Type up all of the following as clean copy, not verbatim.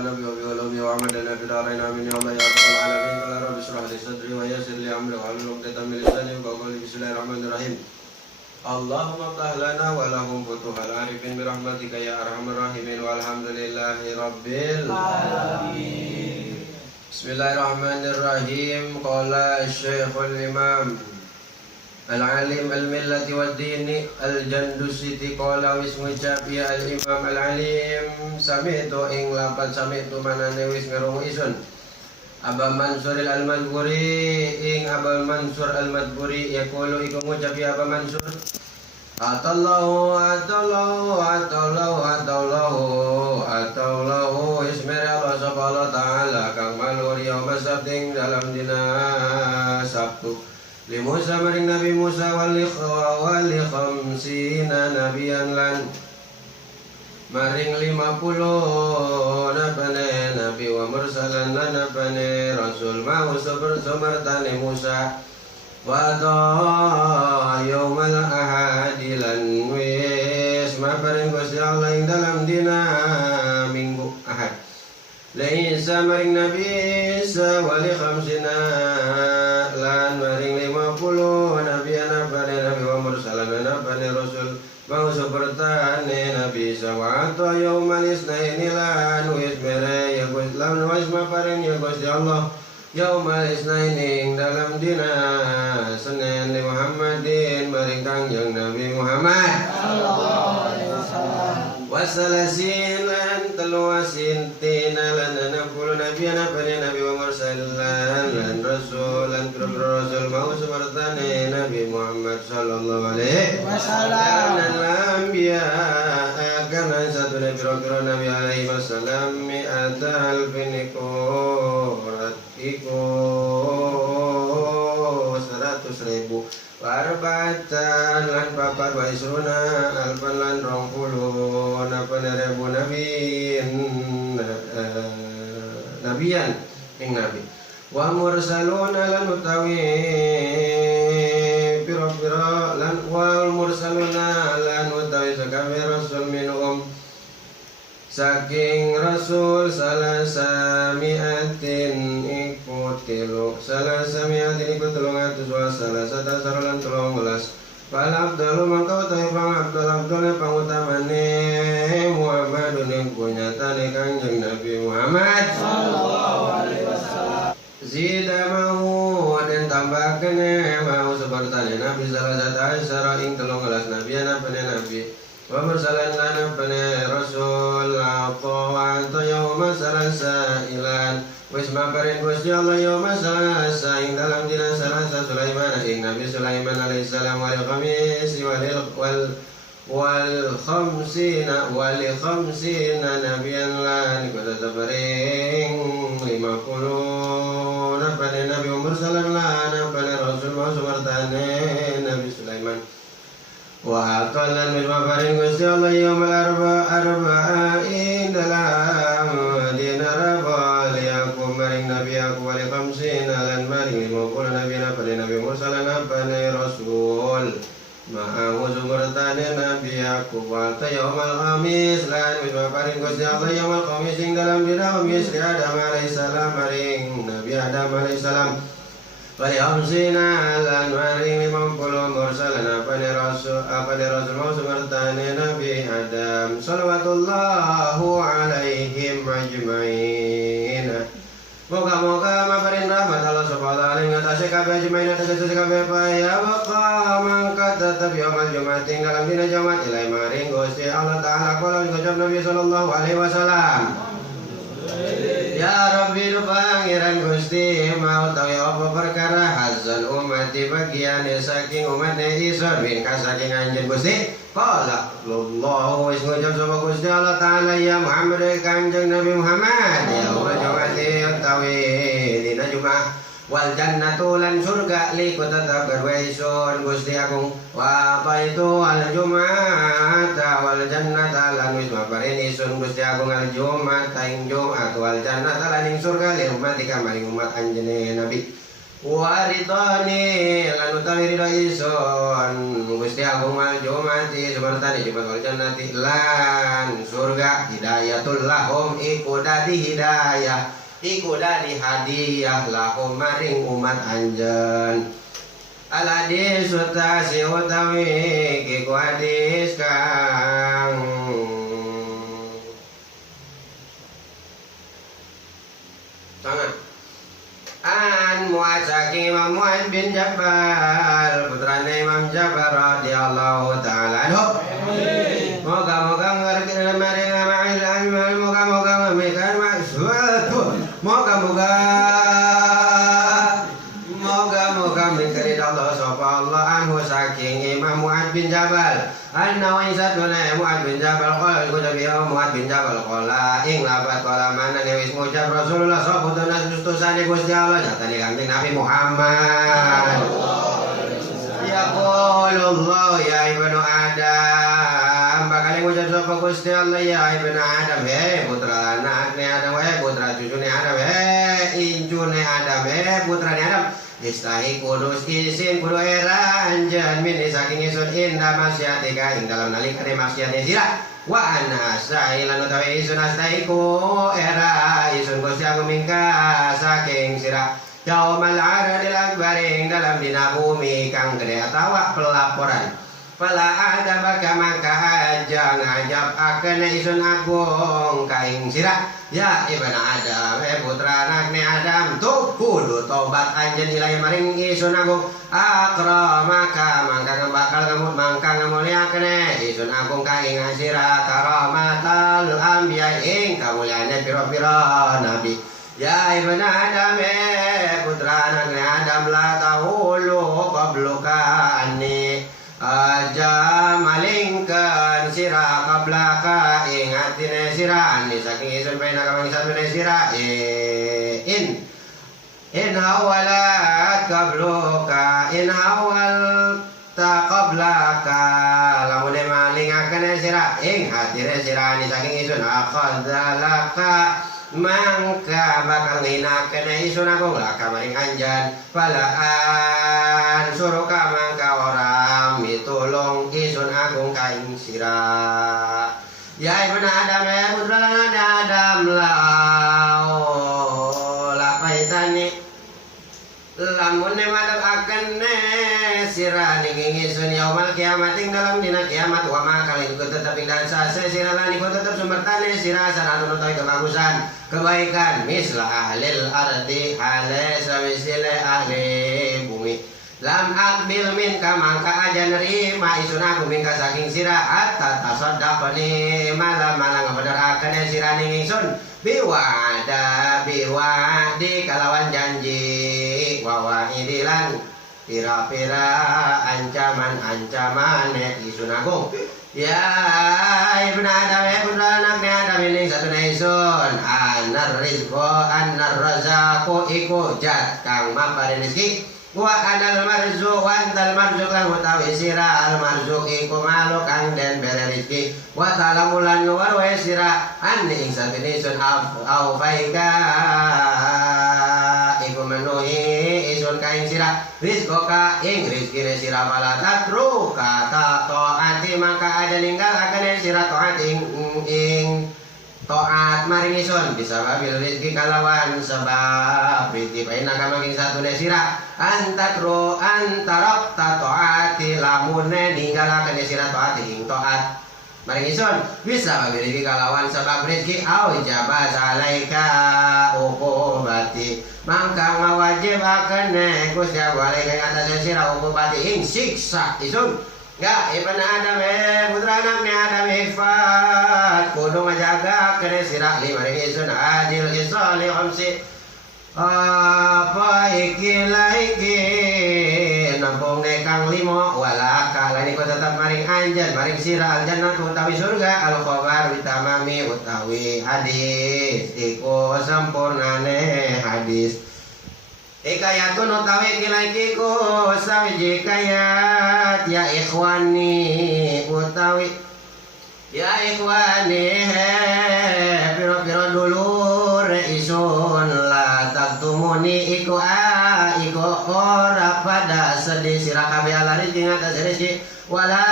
نبي وبعلومه وعمدنا في دارين آمين يا الله يا رب العالمين. قال رب اشرح لي صدري ويسر لي أمري واحلل عقدة من لساني يفقهوا قولي. بسم الله الرحمن الرحيم. اللهم افتح لنا ولهم فتوح العارفين برحمتك يا أرحم الراحمين والحمد لله رب العالمين. بسم الله الرحمن الرحيم. قال الشيخ الإمام العليم الملة والدين الجندusiti qala wis ngucap ya al-imam al-alim sami'tu ing lapan sami'tu manane wis ngarungu isun Aba Mansur al-Madburi ing Aba Mansur al-Madburi yaqulu iku ngucap ya Aba Mansur Atallahu ismir Allah subhanahu ta'ala kang malur yaum sabting dalam dina Sabtu li Musa maring Nabi Musa wali khamsina nabiyan lan maring 50 nabane nabi wa mursalan lan nabane rasul mau sumertane Musa wa yaumal ahadi lan wis maring Gusti Allah ing dalam dina minggu Ahad Laisa maring Nabi Isa wali khamsina lan maring 50 nabi anabane nabi wa mursalan anabane rasul mau sepertane Nabi Isa wa ta yaumal isnaini lan wis mere ya Gusti lan wis maring ya Gusti Allah yaumal isnaini dalam dina Senin li Muhammadin maring Kangjeng Nabi Muhammad sallallahu alaihi wasallam wasalasin lan teluasin tina lan 60 nabi anabane nabi wa mursalan lan rasul lan rasul mau semertane Nabi Muhammad sallallahu alaihi wasallam lan anbiya karena satu nabi biro nabi alaihi wasallam mi'ata alfin iku 100.000 Warbatan lan papat wa isruna alfan lan 20 rebu nabiyan ing nabi wa mursaluna lan utawi pira-pira lan wal mursaluna lan utawi sakabeh rasul minhum saking rasul salasamiatin iku 300 wa salasata sarulan 13 Fal abdalu maka utawi pang abdul pangutamane Muhammadun ing punyatane Kangjeng Nabi Muhammad sallallahu alaihi wasallam zida mau dan tambahkan mau sepertane Nabi salasata asyara ing 13 nabi anapane nabi wa mursalan lan apane rasul atwa yauma salasa ilan wis maparin Gusti Allah yauma salasa ing dalam dina salasa Sulaiman ing Nabi Sulaiman alaihi salam wal khamis wal khamsina nabiyan lan pada tabaring 50 napane Nabi mursalan lan apane rasul mau sumartane Nabi Sulaiman wa aqallan min mafarin Gusti Allah yaumal arba'in dalam dina rafa liyakum maring nabi aku wali khamsina lan maring 50 nabi pada nabi mursalan apane rasul ma'ahu sumertane nabi aku wa ta yaumal khamis lan min mafarin Gusti Allah yaumal khamis ing dalam dina khamis li Adam alaihi salam maring nabi Adam alaihi salam Wali hamsina lan maring 50 mursalan apane rasul mau semertane Nabi Adam salawatullahu alaihim ajmain. Moga-moga maparin rahmat Allah subhanahu wa ta'ala ing atase kabeh ajmain atase kabeh paya baqa mangkat tetep yaumul Jumat ing dalam dina Jumat ilai maring Gusti Allah taala qala ngucap Nabi sallallahu alaihi wasallam Ya Rabbi pangeran Gusti mau tahu apa perkara hazal umati bagian saking umat Isa bin saking anjeun Gusti qala Allah wis ngucap sapa Gusti Allah taala ya Muhammad Kanjeng Nabi Muhammad ya Jumat tawi dina Jumat wal jannatu lan surga liku tetap garwaisun Gusti Agung wa apa itu al Jumat wal jannata lan wis maparin isun Gusti Agung al Jumat ing Jumat wal jannata lan ing surga li umat maring umat anjene Nabi waritoni lan utawi ridho isun Gusti Agung mal jumati sumertani jumat wal jannati lan surga hidayatul lahum iku dadi hidayah iku dadi hadiah lahum maring umat anjen aladis utasi utawi kiku hadis kang tangan an Mu'ad saking Imam Mu'ad bin Jabal putrane Imam Jabal radhiyallahu ta'ala anhu. Moga-moga ngerti dalam maring ma'il amal moga-moga memikan maksud moga-moga mikir Allah sapa Allah anhu saking Imam Mu'ad bin Jabal anna wa isatuna Mu'ad bin Jabal qala iku tabi'a Mu'ad bin Jabal qala ing lapat qala mana ne wis ngucap Rasulullah sabutuna sustusane Gusti Allah nyatane kanjeng Nabi Muhammad ya Allah ya ibnu Adam bakal ngucap sapa Gusti Allah ya ibnu Adam he putra anakne Adam he putra cucune Adam he incune Adam he putrane Adam istahi kudus isin kudu era anjan min saking isun inda masyatika ing dalam nalikane maksiatnya sira wa ana astai lan utawi isun astai ku era isun Gusti Agung mingka saking sira yaumal aradil akbar ing dalam dina bumi kang gede atawa pelaporan fala ada baka maka aja ngajab akan isun agung kaing sira ya ibnu Adam putra anakne Adam tuh kudu tobat anjeun ilahi maring isun agung akramaka mangka bakal mangka ngamuliakeun isun agung kaing sira karamatal anbiya ing kamuliane pira-pira nabi ya ibnu Adam putra anakne Adam la tahulu qabluka anni aja malingkan sira kablaka ingatine sira ani saking isun pena kamang satune sira in hawala kabluka in hawal ta kablaka lamun malingaken sira ing hatine sira ani saking isun akhadzalaka mangka bakal nginaken isun agung laka maring anjan palaan suruka mangka orang mitulung isun agung kaing sira ya ibnu Adam putra Adam lao lapaitani lamun madap akan sira ning isun yaumal kiamat ing dalam dina kiamat wa makal itu tetep dan sase sira lan iku tetep sumbertane sira sarana utawi kebagusan kebaikan misla ahlil ardi hale sawisile ahli bumi lam akbil min kamangka aja nerima isun aku mingka saking sira atta tasaddaqani malam ngabener akan sira ning isun biwada biwadi kalawan janji wawa idilan pira-pira ancaman isun agung ya ibnu Adam putra anakne Adam ini satu isun anar razaqu iku jat kang mapare rezeki wa anal marzuq wa antal marzuq lan utawi sira al marzuq iku maluk kang den bere rezeki wa talamulan warwe sira an ing satene isun au faika iku menuhi isun kaing sira rizqoka ing rezekine sira bala tatru kata taati maka ada ninggal akan sira taat ing taat maring isun bisa babil rezeki kalawan sebab rezeki paina kamanging satune sira antatro antarok taati lamune ninggalaken sira taat ing taat maring isun bisa babil rezeki kalawan sebab rezeki au jabaz alaika ukubati mangka ngawajib akan Gusti Allah alaika atas sira ukubati ing siksa isun ya ibnu Adam putra anakne Adam hifat kudu ngajaga kene sira lima isun adil isali khamsi apa iki nampung nekang limo wala kalani ko tetap maring anjan maring sira aljannah utawi surga al khabar witamami utawi hadis iku sampurnane hadis Hikayatun utawi kilaki ku sawiji kayat ya ikhwani utawi ya ikhwani piro-piro dulur isun la tumuni iku ora pada sedih sira kabeh ala rizki ngatas rezeki wala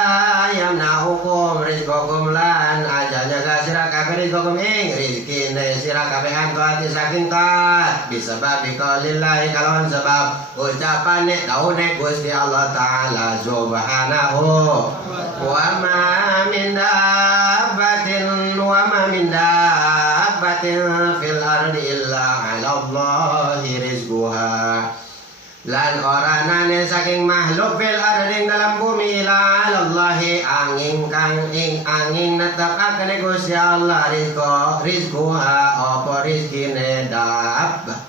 yamna'ukum rizqakum lan aja nyaga sira kabeh rizqakum ing rizkine sira kabeh antuati saking taat bisababi qaulillahi kalawan sebab ucapane daune Gusti Allah taala subhanahu wa ma min dabbatin fil ardi illa 'ala Allahi rizquha lan ora nane saking makhluk fil ardi dalam bumi la 'ala Allahi angin netepake Gusti Allah rizquha apa rizkine dabbah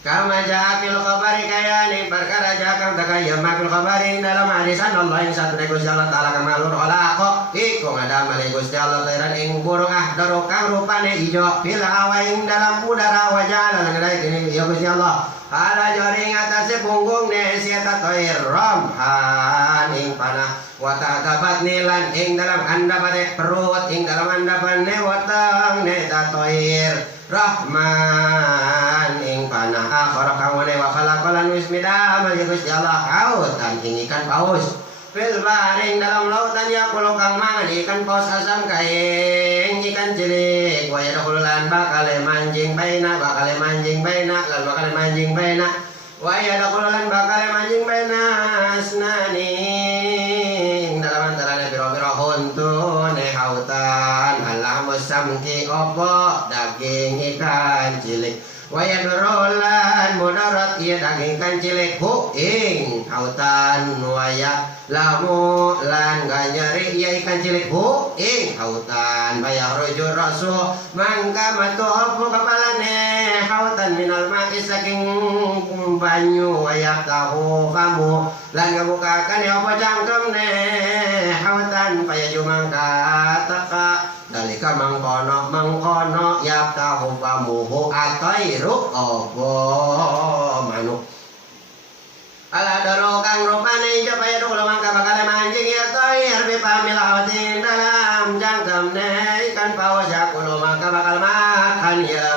kama ja'a fil khabari kayani perkara ja'a takaya makul khabari dalam hadis Allah yang satu Gusti Allah taala kamalur khalaqo iku ngadamel Gusti Allah tairan ing burung ahdaro kang rupane ijo fil hawa ing dalam udara wajala ngadai kini ya Gusti Allah ala jari ngatasi punggung ne sieta toir romhan ing panah wata tabat nilan ing dalam andapane perut ing dalam andapane watang ne tatoir rahman ing panah akhara kawane wa khalaqalan wismida amal Gusti Allah kautan ing ikan paus fil baring dalam lautan yakulu kang mangan ikan paus asam kaing ikan cilik wa yadkhululan bakal manjing baina lan bakal manjing baina wa yadkhululan bakal manjing baina asnani dalam antarane pira-pira huntu ne hautan alamus samki opo daging ikan cilik wa yadrolan mudarat iya daging ikan cilik hu ing hautan waya lamu lan ganyari iya ikan cilik hu ing hautan bayar rujuk rasul mangka matu opo kepalane hautan minal ma'i saking banyu waya tahu kamu lan ngabukakan ya apa cangkemne hautan paya jumangka taka dalika mangkono yap tahu pamuhu atairu opo manuk ala daro kang rupane ijo paya dulu mangka bakal manjing ya toir bipamilawatin dalam jangkemne ikan paus yakulu maka bakal makan ya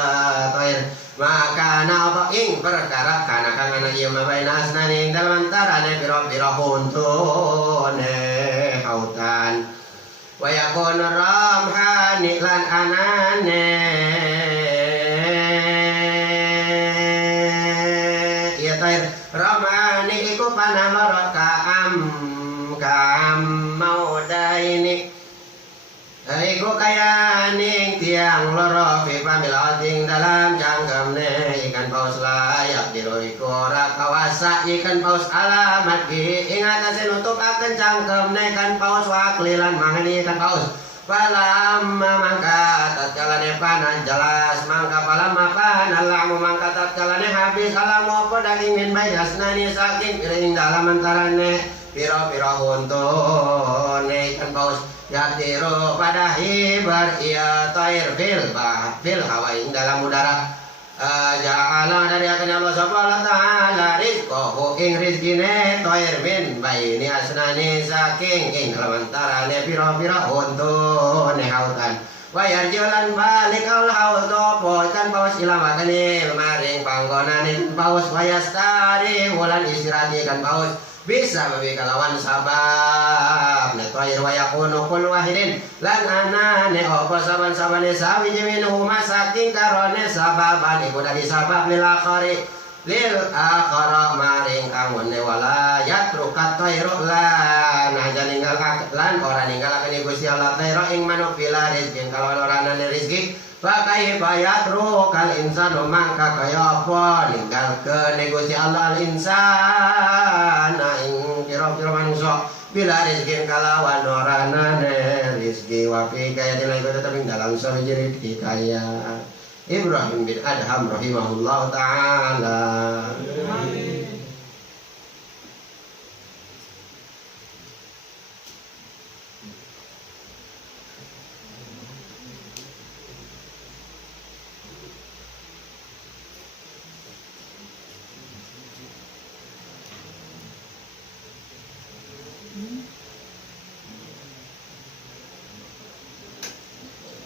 toir maka na apa ing perkara kana kang ana ieu mabaina asnani dalam antarane pira-pira huntune hautan wa yakun ramhani lan anane ya tair ramani iku panah loro kaam maudaini iku kaya ning tiang loro fi pamilating dalam cangkemne ikan paus layak diro iku ora kawasa ikan paus alamat ing atase nutupaken cangkemne ikan paus waklilan mangan ikan paus palamma mangka tatkalane panan jelas mangka palamma panan lamu mangka tatkalane habis alamu apa daging min bayasnani saking piring dalam antarane pira-pira huntune ikan paus yatiru pada hibar iya tair fil hawa ing dalam udara ja'ala dari akan Allah subhanahu wa ta'ala rizqahu ing rizkine tair min baini asnani saking ing dalam antarane pira-pira huntune hautan wa yarjulan balik al hautu poikan paus ilamakani maring panggonane paus wa yastari wulan istirati kan paus bisa babi kalawan sabab netoir wa yakunu kul wahidin lan anane opo saban-sabane sawiji minhuma saking karone sababan iku dadi sabab lil akhari maring kangone wala yatrukat tairu lan aja ninggal lan ora ninggalaken Gusti Allah tairu ing manuk fila rizkin kalawan ora nane rizki pakai bayat roh kal insanu mangka kaya apa ninggalkeun Gusti Allah al insan ing kira-kira manungsa bila rizkin kalawan ora nane rizki wa fi kaya dina iku tetep ing dalam sawiji rizki kaya Ibrahim bin Adham rahimahullah ta'ala.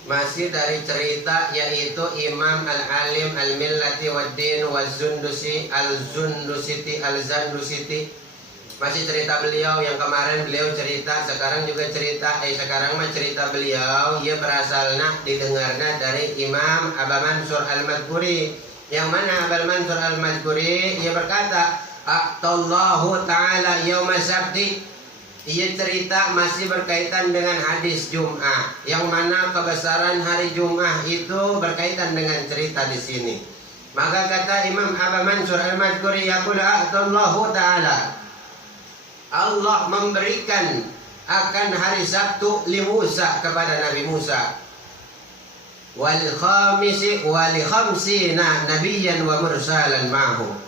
Masih dari cerita yaitu Imam Al-Alim Al-Millati Waddin Waz-Zundusiti Al-Zandusiti. Masih cerita beliau yang kemarin beliau cerita, sekarang juga cerita. Sekarang mah cerita beliau, ia berasalnya didengarnya dari Imam Aba Mansur Al-Madhkuri. Yang mana Aba Mansur Al-Madhkuri ia berkata, Aqtallahu ta'ala yawma sabti. Ia cerita masih berkaitan dengan hadis Jum'ah, yang mana kebesaran hari Jum'ah itu berkaitan dengan cerita di sini. Maka kata Imam Aba Mansur Al-Madhkuri, yaqul a'tallahu ta'ala, Allah memberikan akan hari Sabtu li Musa kepada Nabi Musa, wal khamsina nabiyyan wa mursalan ma'hu.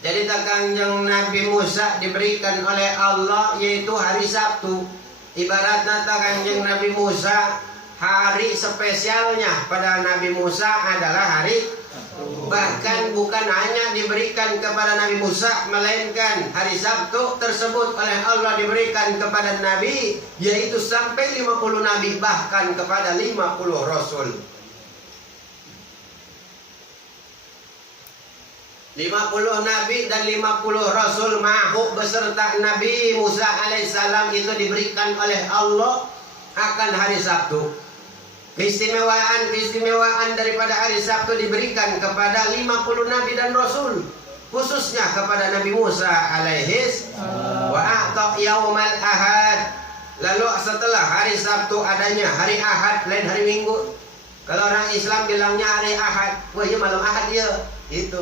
Jadi Kanjeng Nabi Musa diberikan oleh Allah yaitu hari Sabtu. Ibaratnya Kanjeng Nabi Musa, hari spesialnya pada Nabi Musa adalah hari Sabtu. Bahkan bukan hanya diberikan kepada Nabi Musa, melainkan hari Sabtu tersebut oleh Allah diberikan kepada Nabi, yaitu sampai 50 Nabi, bahkan kepada 50 Rasul. 50 Nabi dan 50 Rasul ma'hu beserta Nabi Musa alaihissalam itu diberikan oleh Allah akan hari Sabtu. Keistimewaan daripada hari Sabtu diberikan kepada 50 Nabi dan Rasul, khususnya kepada Nabi Musa alaihis wa a'ta yaumal ahad. Lalu setelah hari Sabtu adanya hari Ahad, lain hari Minggu. Kalau orang Islam bilangnya hari Ahad, wah ya malam Ahad ya, itu.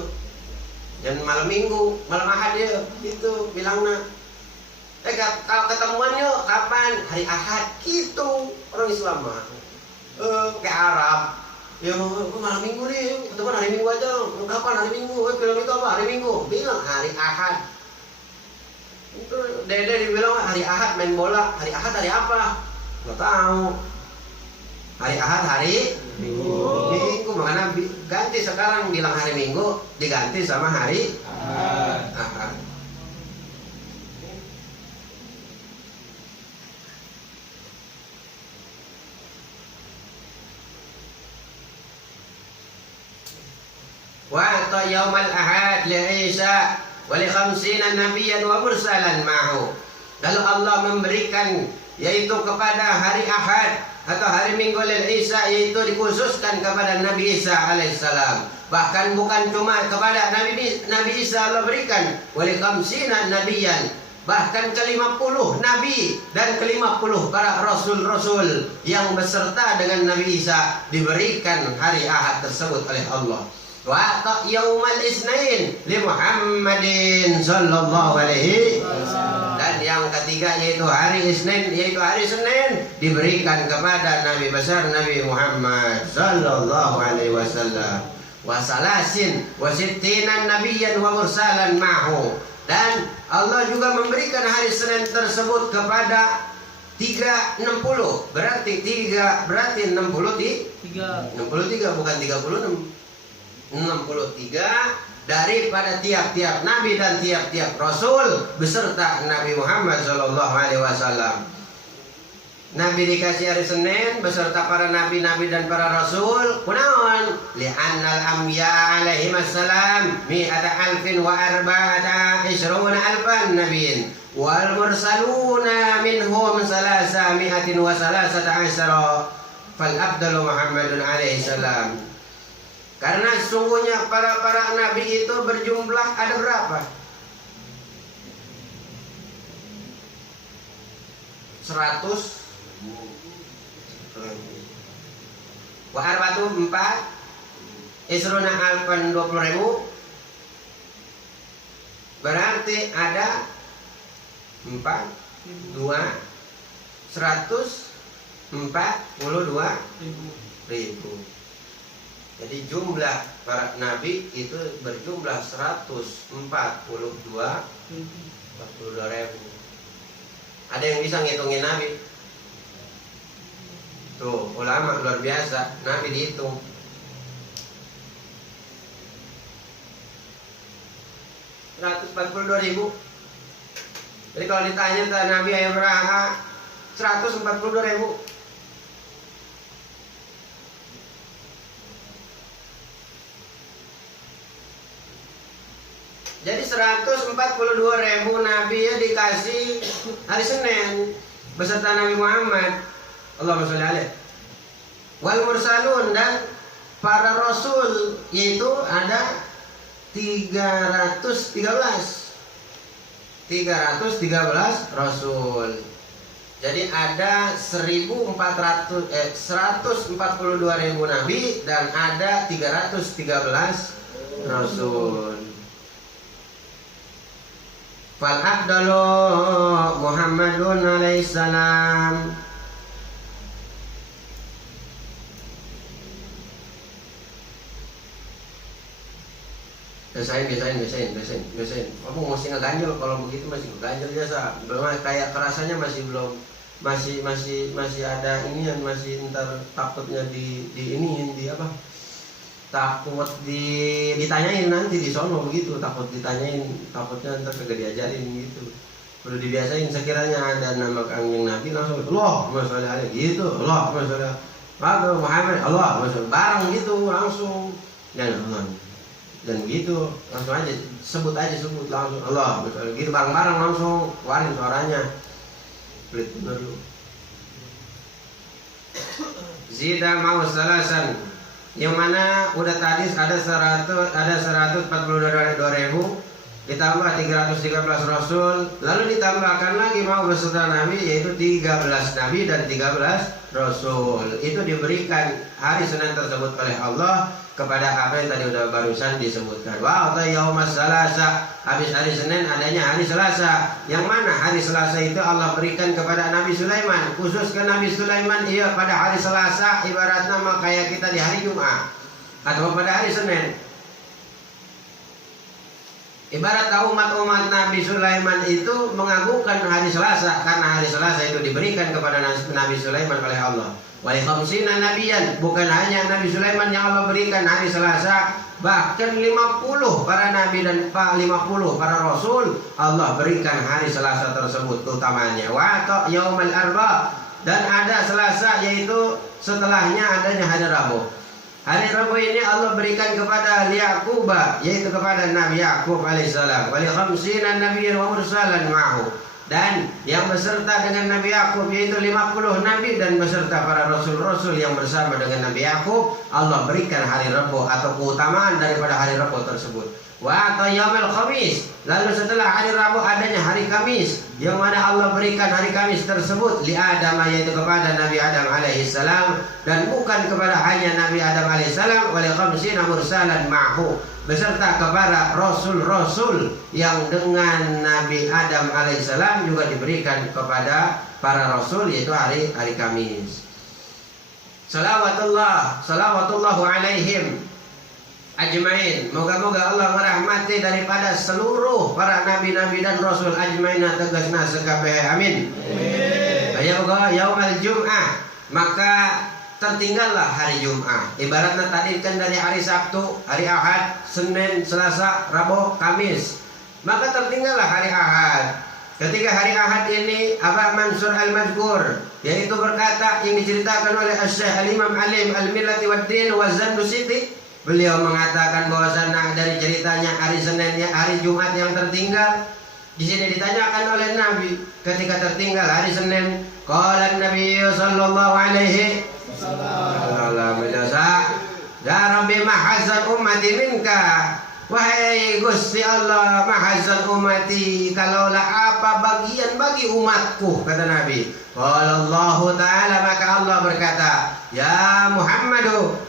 Dan malam Minggu, malam Ahad ya, gitu bilangnya. Kalau ketemuannya kapan? Hari Ahad, gitu orang Islam mah. Kayak Arab, ya malam Minggu nih, ketemuan hari Minggu aja. Kapan hari Minggu? Bilang itu apa? Hari Minggu, bilang hari Ahad. Itu Dede dibilang hari Ahad main bola. Hari Ahad hari apa? Nggak tahu. Hari Ahad hari Minggu. Makanya ganti sekarang bilang hari Minggu diganti sama hari Ahad. Wa ta yaumal ahad li Isa wa li khamsina nabiyyan wa mursalan ma'hu. Lalu Allah memberikan yaitu kepada hari Ahad atau hari Minggu lil Isa, yaitu dikhususkan kepada Nabi Isa alaihissalam. Bahkan bukan cuma kepada Nabi Isa Allah berikan, wali khamsina nabiyyan, bahkan ke-50 Nabi dan ke-50 para Rasul-Rasul yang beserta dengan Nabi Isa diberikan hari Ahad tersebut oleh Allah. Wa ta yaumal isnain li Muhammadin sallallahu alaihi wasallam. Dan yang ketiga yaitu hari Isnin, yaitu hari Senin diberikan kepada Nabi besar Nabi Muhammad sallallahu alaihi wasallam. Wa salasin wa sittinan nabiyyan wa mursalan ma'hu. Dan Allah juga memberikan hari Senin tersebut kepada 360. Berarti 63 bukan 36. 63 daripada tiap-tiap nabi dan tiap-tiap rasul beserta Nabi Muhammad sallallahu alaihi wasallam. Nabi dikasih hari Senin beserta para nabi-nabi dan para rasul. Kunaon? Li'annal anbiya alaihi wassalam mi'ata alfin wa arba'ata ishruna alfan nabiyyin wal mursaluna minhum salasa mi'atin wa salasata asyara fal abdalu Muhammadun alaihi salam. Karena sungguhnya para nabi itu berjumlah ada berapa? 100 wa arbatu 4 isruna alfan 20.000, berarti ada 142.000. Jadi jumlah para nabi itu berjumlah 142.000. Ada yang bisa ngitungin nabi? Tuh, ulama luar biasa, nabi dihitung. 142.000. Jadi kalau ditanya Nabi ayat berapa? 142.000. Jadi 142.000 nabi ya dikasih hari Senin beserta Nabi Muhammad. Allahumma sholli alaihi. Wal mursalun, dan para rasul yaitu ada 313 rasul. Jadi ada 142.000 nabi dan ada 313 rasul. Fal afdalu Muhammadun alaihi salam. Biasain. Kamu masih ngeganjel, kalau begitu masih ngeganjel biasa. Belum kayak kerasanya masih belum, masih ada inian, masih ntar takutnya di apa? Takut ditanyain nanti di sono begitu, takutnya ntar kagak diajarin gitu. Perlu dibiasain, sekiranya ada nama kanjeng Nabi langsung Allah masalah gitu, Allah masalah Muhammad Allah masalah bareng gitu langsung. Dan gitu langsung aja sebut langsung Allah gitu bareng-bareng langsung keluarin suaranya. Pelit bener lu. Zida mau salasan, yang mana udah tadi ada 142.000 ditambah 313 rasul, lalu ditambahkan lagi mau beserta nabi yaitu 13 nabi dan 13 rasul. Itu diberikan hari Senin tersebut oleh Allah kepada apa yang tadi udah barusan disebutkan. Wa atau yaumas salasa, habis hari Senin adanya hari Selasa. Yang mana hari Selasa itu Allah berikan kepada Nabi Sulaiman, khusus ke Nabi Sulaiman iya pada hari Selasa, ibaratnya mah kayak kita di hari Jumat atau pada hari Senin. Ibarat umat Nabi Sulaiman itu mengagungkan hari Selasa, karena hari Selasa itu diberikan kepada Nabi Sulaiman oleh Allah. Wa khamsina nabiyan, bukan hanya Nabi Sulaiman yang Allah berikan hari Selasa, bahkan 50 para nabi dan 50 para rasul Allah berikan hari Selasa tersebut utamanya. Wa yaumal arba, dan ada Selasa yaitu setelahnya adanya hari Rabu. Hari Rabu ini Allah berikan kepada Yaqub, yaitu kepada Nabi Yaqub alaihissalam. Wa li khamsina nabiyyan wa mursalan ma'hu, dan yang beserta dengan Nabi Yaqub yaitu 50 nabi dan beserta para rasul-rasul yang bersama dengan Nabi Yaqub, Allah berikan hari Rabu atau keutamaan daripada hari Rabu tersebut. Wa yaumil khamis, lalu setelah hari Rabu adanya hari Kamis, yang mana Allah berikan hari Kamis tersebut li Adam, yaitu kepada Nabi Adam alaihissalam, dan bukan kepada hanya Nabi Adam alaihissalam, wa li khamsina mursalan ma'hu, beserta kepada rasul-rasul yang dengan Nabi Adam alaihissalam juga diberikan kepada para rasul, yaitu hari Kamis. Salawatullahu alaihim ajmain. Moga-moga Allah merahmati daripada seluruh para nabi-nabi dan rasul ajmain tegasna sekabeh. Amin. Yaumal Jum'ah, maka tertinggallah hari Jum'ah. Ibaratnya tadi kan dari hari Sabtu, hari Ahad, Senin, Selasa, Rabu, Kamis, maka tertinggallah hari Ahad. Ketika hari Ahad ini Aba Mansur Al-Mazkur yaitu berkata, yang diceritakan oleh Syekh Al-Imam Alim Al-Millati Wad-Din wa Zandusiti, beliau mengatakan bahwasanya dari ceritanya hari Senin, hari Jumat yang tertinggal. Di sini ditanyakan oleh Nabi ketika tertinggal hari Senin, qala Nabi sallallahu alaihi wasallam, ya Rabbi mahazan ummati minka, wahai Gusti Allah, mahazan ummati, kalaulah apa bagian bagi umatku, kata Nabi. Qala Allah Ta'ala, maka Allah berkata, ya Muhammadu,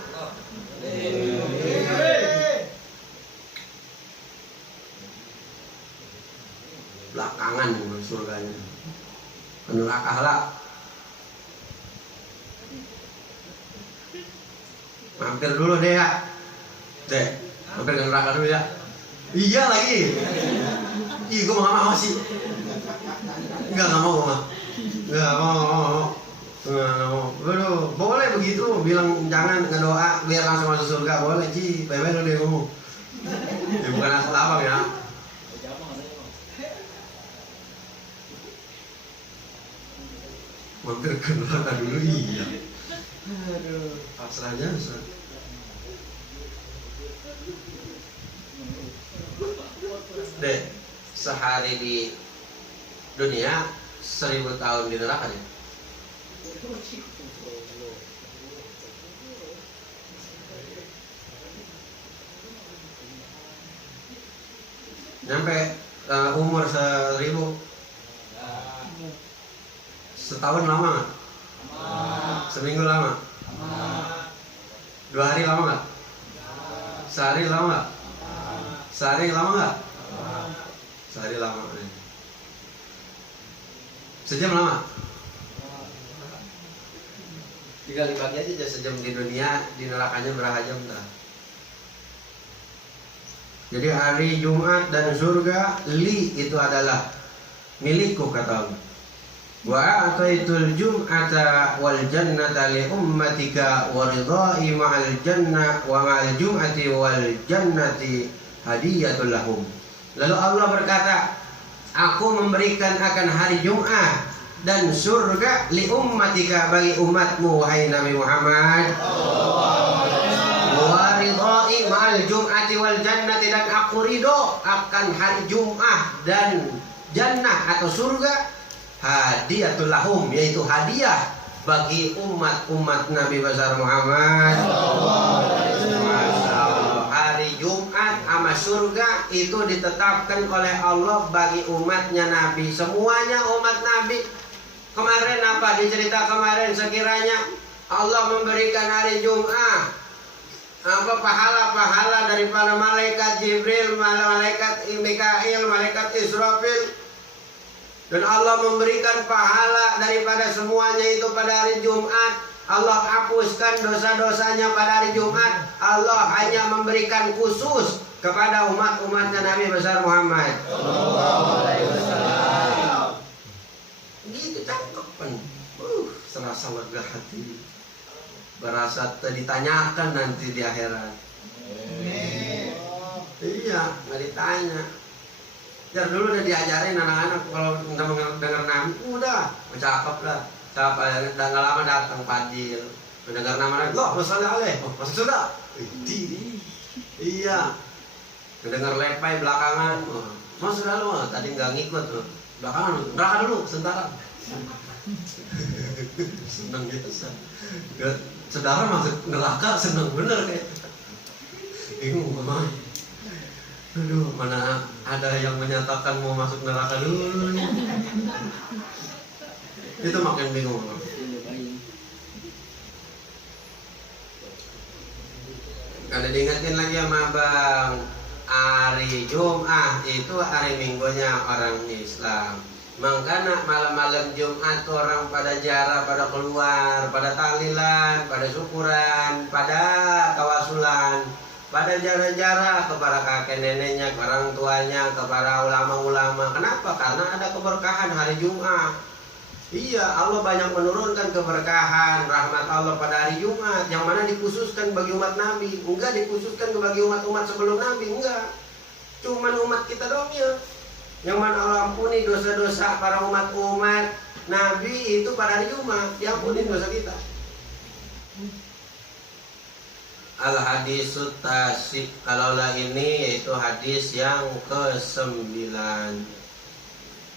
belakangan surganya ke neraka lah. Mampir dulu deh ya, mampir ke neraka dulu ya. Iya lagi. Ih, gue gak mau sih. Gak mau mah. Gak mau. Aduh, boleh begitu, bilang jangan ngedoa biar langsung masuk surga, boleh Ci. Bye-bye lu deh ngomong. Ya bukan asal abang ya. Mampir ke neraka dulu, iya. Aduh, pasrahnya Ustaz. Dek, sehari di dunia 1000 tahun di neraka deh. Nyampe umur 1000 setahun lama nggak? Seminggu lama? 2 hari lama nggak? Sehari lama nggak? Sehari lama nggak? Sehari lama. Sejam lama? Tinggal dibagi aja sejam di dunia, di nerakanya berapa jam dah. Jadi hari Jumat dan surga li itu adalah milikku kata Allah. Wa ataitul jum'ata wal jannata li ummatika wa ridai ma'al jannah wa ma'al jum'ati wal jannati hadiyatul lahum. Lalu Allah berkata, aku memberikan akan hari Jumat dan surga li ummatika bagi umatmu wahai Nabi Muhammad. Wa ridai ma'al jum'ati wal jannati, dan aku ridho akan hari Jumat dan jannah atau surga hadiyatul lahum, yaitu hadiah bagi umat Nabi besar Muhammad. Hari Jumat sama surga itu ditetapkan oleh Allah bagi umatnya Nabi, semuanya umat Nabi. Kemarin apa dicerita kemarin, sekiranya Allah memberikan hari Jumat apa pahala-pahala daripada malaikat Jibril, malaikat Mikail, malaikat Israfil, dan Allah memberikan pahala daripada semuanya itu pada hari Jumat. Allah hapuskan dosa-dosanya pada hari Jumat. Allah hanya memberikan khusus kepada umat-umatnya Nabi besar Muhammad. Gitu cakep kan. Serasa lega hati. Berasa ditanyakan nanti di akhirat. Iya, nggak ditanya. Ya dulu udah diajarin anak-anak kalau dengar nama udah cakep lah. Cakep, udah nggak lama datang Fadil. Mendengar nama lagi, loh masalah aleh, oh masuk sudah. Iya. Mendengar lepai belakangan, oh, masuk dulu, tadi nggak ngikut tuh. Belakangan, neraka dulu, sebentar. Senang biasa. Saudara masuk neraka senang bener kayak. Bingung mama. Aduh, mana ada yang menyatakan mau masuk neraka dulu. Itu makin bingung. Kalau diingetin lagi sama Bang, hari Jumat itu hari minggunya orang Islam. Makanya malam-malam Jumat orang pada jarah, pada keluar, pada tahlilan, pada syukuran, pada tawasulan, pada jarah-jarah kepada kakek neneknya, ke orang tuanya, kepada ulama-ulama. Kenapa? Karena ada keberkahan hari Jumat. Iya, Allah banyak menurunkan keberkahan, rahmat Allah pada hari Jumat, yang mana dikhususkan bagi umat Nabi. Enggak dikhususkan bagi umat-umat sebelum Nabi, enggak. Cuman umat kita dong ya. Yang mana Allah ampuni dosa-dosa para umat-umat Nabi itu pada hari Jumat, diampuni dosa kita. Al-hadisut tasik, kalaulah ini yaitu hadis yang ke-9.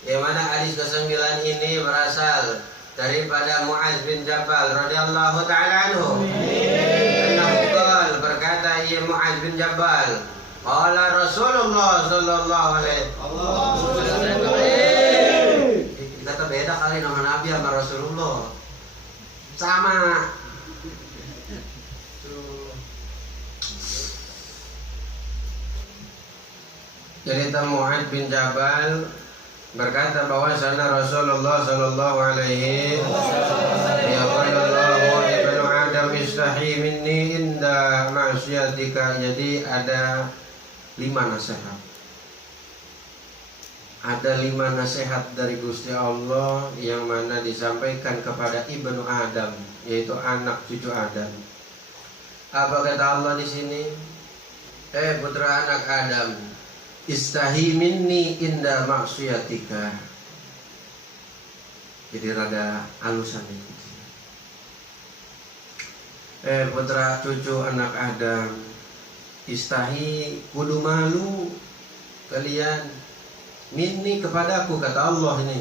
Yang mana hadis ke-9 ini berasal daripada Mu'adz bin Jabal radhiyallahu ta'ala anhu. Berkata ia Mu'adz bin Jabal, qala Rasulullah sallallahu alaihi wasallam. Kata beda kali nama Nabi sama Rasulullah. Sama. Cerita Mu'adz bin Jabal berkata bahwa sana Rasulullah sallallahu alaihi wasallam, ya Allah ibnu Adam istahi minni inda ma'siyatika. Jadi ada 5 nasihat. Ada 5 nasihat dari Gusti Allah yang mana disampaikan kepada ibnu Adam, yaitu anak cucu Adam. Apa kata Allah di sini? Putra anak Adam, istahi minni inda maksiatika. Jadi rada halusan itu. Putra cucu anak Adam, istahi kudu malu kalian. Minni kepadaku, kata Allah ini.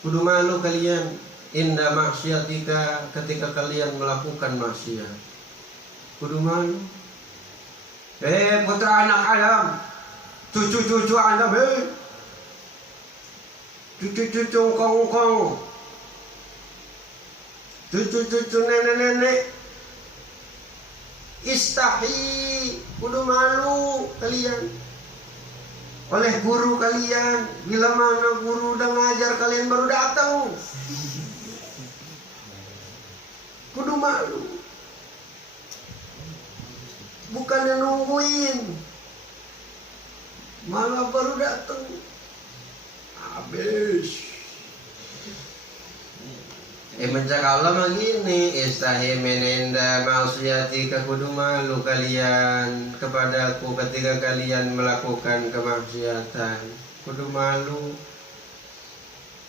Kudu malu kalian inda maksiatika, ketika kalian melakukan maksiat. Kudu malu. Putra anak Adam, cucu-cucu Adam, cucu-cucu kong-kong, cucu-cucu nenek-nenek, istahi, kudu malu kalian oleh guru kalian. Bila mana guru udah ngajar, kalian baru datang, kudu malu. Bukannya nungguin, malah baru datang. Habis. Mencak Allah mah gini, istahi menenda maksiatika, kudu malu kalian kepadaku ketika kalian melakukan kemaksiatan. Kudu malu.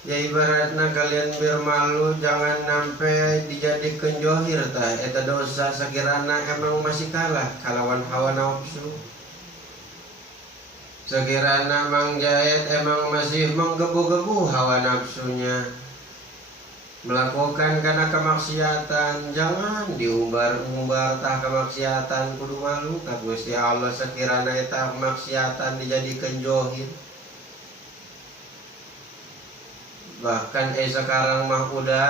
Ya ibaratnya kalian biar malu, jangan sampai dijadikan johir tah. Eta dosa sakirana emang masih kalah kalawan hawa nafsu. Sekiranya Mang Jahit emang masih menggebu-gebu hawa nafsunya, melakukan karena kemaksiatan, jangan diumbar-umbar tah kemaksiatan. Kudu malu ka Gusti Allah sekiranya eta kemaksiatan dijadikan johir. Bahkan sekarang mah udah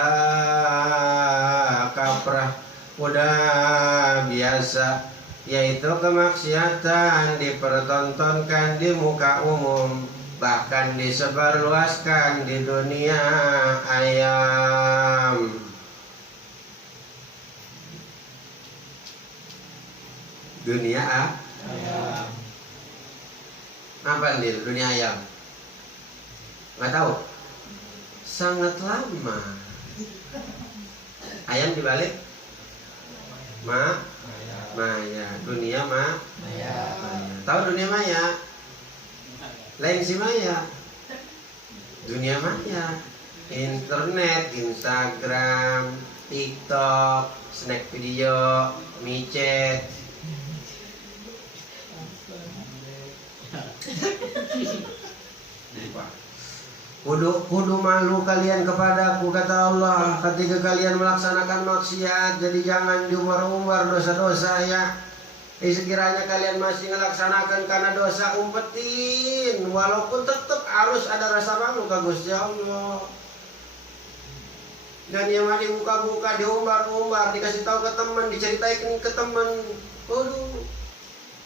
kaprah, udah biasa, yaitu kemaksiatan dipertontonkan di muka umum, bahkan disebarluaskan di dunia ayam. Dunia ayam. Apa nih dunia ayam? Nggak tahu. Sangat lama. Ayam dibalik Maya. Dunia Maya. Tahu dunia Maya? Lain si Maya. Dunia Maya, internet, Instagram, TikTok, snack video, micet. Kudu malu kalian kepadaku, kata Allah, ketika kalian melaksanakan maksiat. Jadi jangan diumbar-umbar dosa-dosa ya. Sekiranya kalian masih melaksanakan karena dosa, umpetin, walaupun tetap harus ada rasa malu ka Gusti Allah. Dan yang mah dibuka-buka, diumbar-umbar, dikasih tahu ke teman, diceritain ke teman. Waduh.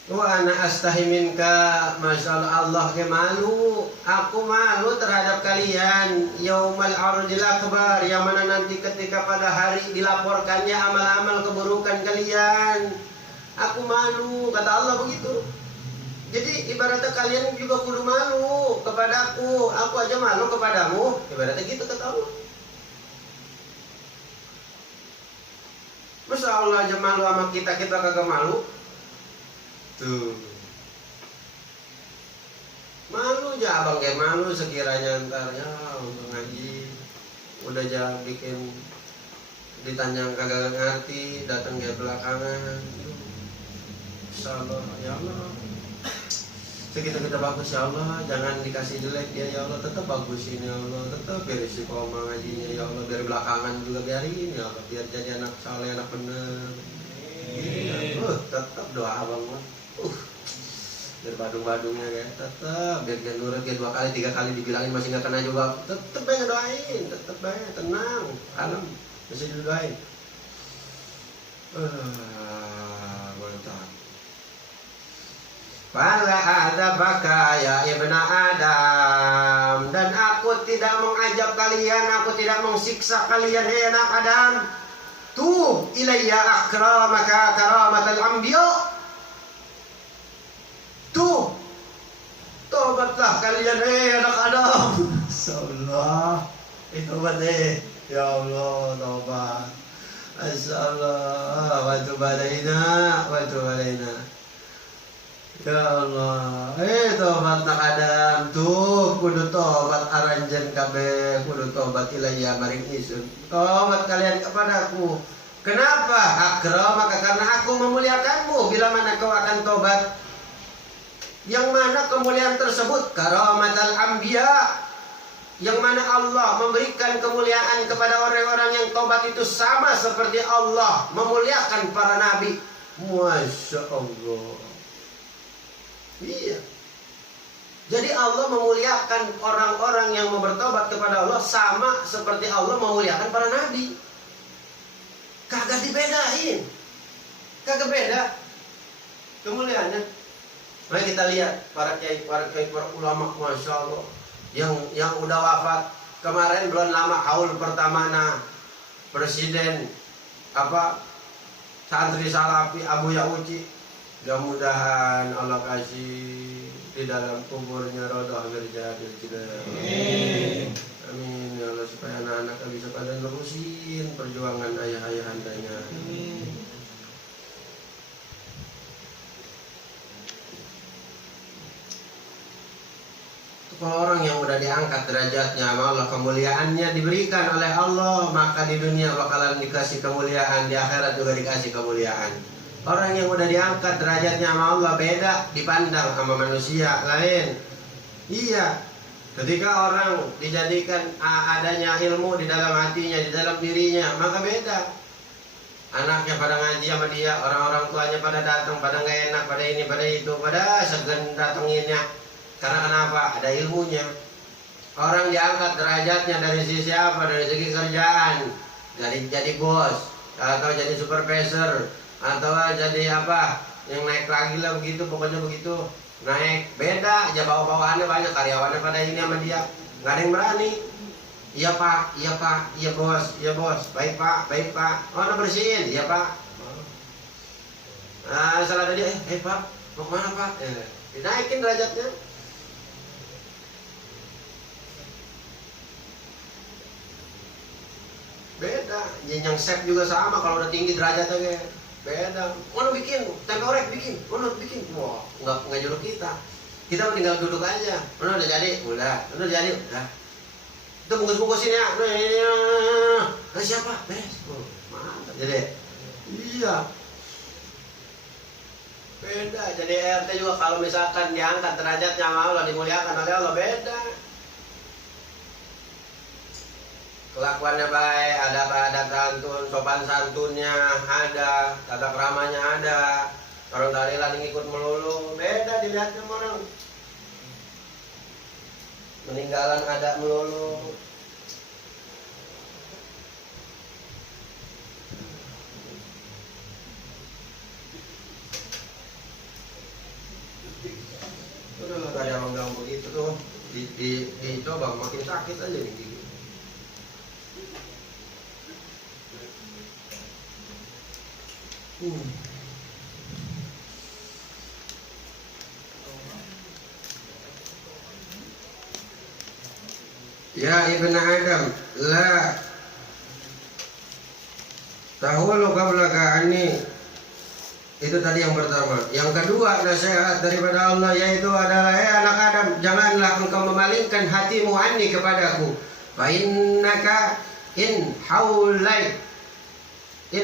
Wa ana astahi minka, masyaallah Allah ke malu. Aku malu terhadap kalian yaumal ardil akbar, yang mana nanti ketika pada hari dilaporkannya amal-amal keburukan kalian. Aku malu, kata Allah begitu. Jadi ibaratnya kalian juga kudu malu kepadaku, aku aja malu kepadamu. Ibaratnya gitu kata Allah. Masa Allah aja malu sama kita, kita kagak malu? Tuh. Malu aja abang kayak malu sekiranya ntar ya untuk ngaji udah jangan bikin ditanya kagak ngerti, datang kayak belakangan. Insyaallah ya Allah. Segitu kita bagus ya Allah, jangan dikasih jelek dia ya Allah, tetap bagusin ya Allah, tetap biar istiqomah ngajinya ya Allah, biar belakangan juga biarin ya Allah, biar jadi anak saleh, anak bener. Tetap doa abang mah. Biar badung-badungnya kan, tetap biar dia nurut dia 2 kali 3 kali dibilangin masih nggak kena juga, tetap aja doain, tetap aja tenang, kalem, masih didoain. Mantap. Fala adzabaka ya ibna Adam, dan aku tidak mengajab kalian, aku tidak mengsiksa kalian hai anak Adam. Tuh ilayya akramaka karamatal anbiya. Tuh, tobatlah kalian anak Adam. Insyaallah, tobat deh. Ya Allah, tobat. Insyaallah, wa tub alaina, wa tub alaina. Ya Allah, tobat nak Adam. Tuh, kudu tobat aranjen kabeh, kudu tobat ilayya maring isun. Tobat kalian kepadaku. Kenapa? Akramaka, karena aku memuliakanmu. Bila mana kau akan tobat, Yang mana kemuliaan tersebut karamatal anbiya, yang mana Allah memberikan kemuliaan kepada orang-orang yang taubat itu sama seperti Allah memuliakan para nabi. Masya Allah. Iya. Jadi Allah memuliakan orang-orang yang mau bertobat kepada Allah sama seperti Allah memuliakan para nabi. Kagak dibedain. Kagak beda kemuliaannya. Mari kita lihat para kiai, para ulama, Masya Allah, yang udah wafat kemarin belum lama, haul pertama presiden santri Salafi Abu Yauci. Mudah-mudahan Allah kasih di dalam kuburnya rodoh berjadil tidak. Amin. Amin ya Allah, supaya anak-anak bisa pada nerusin perjuangan ayah-ayah andanya. Amin. Kalau orang yang udah diangkat derajatnya sama Allah, kemuliaannya diberikan oleh Allah, maka di dunia bakalan dikasih kemuliaan, di akhirat juga dikasih kemuliaan. Orang yang udah diangkat derajatnya sama Allah beda dipandang sama manusia lain. Iya. Ketika orang dijadikan adanya ilmu di dalam hatinya, di dalam dirinya, maka beda. Anaknya pada ngaji sama dia, orang-orang tuanya pada datang, pada nggak enak, pada ini, pada itu, pada segan datanginnya. Karena kenapa? Ada ilmunya. Orang diangkat derajatnya dari sisi apa? Dari segi kerjaan, jadi bos, atau jadi supervisor, atau jadi apa? Yang naik lagi lah begitu, pokoknya begitu. Naik, beda aja bawa-bawaannya banyak, karyawannya pada ini sama dia. Nggak ada yang berani. Iya pak, iya pak, iya bos, baik pak, oh udah bersihin, iya pak. Salah tadi, pak, mau kemana pak? Dinaikin derajatnya. Beda, yang chef juga sama, kalau udah tinggi derajatnya kayak beda. Mana bikin, tempe orek bikin, wah nggak jodoh kita. Kita tinggal duduk aja. Mana udah jadi, udah Itu bungkus-bungkusin ya. Nah, siapa? Beres. Mantap jadi. Iya. Beda. Jadi RT juga kalau misalkan diangkat derajatnya sama Allah, dimuliakan oleh Allah, beda. Kelakuannya baik, ada santun, sopan santunnya ada, tata keramanya ada. Orang tahlilan ngikut melulu, beda dilihatnya orang. Meninggalan ada melulu. Udah gak ada yang bilang begitu tuh, dicoba makin sakit aja nih. Ya Ibn Adam, la tahulu qablaka anni. Itu tadi yang pertama. Yang kedua nasihat daripada Allah yaitu adalah anak Adam, janganlah engkau memalingkan hatimu anni kepadaku. Fa innaka in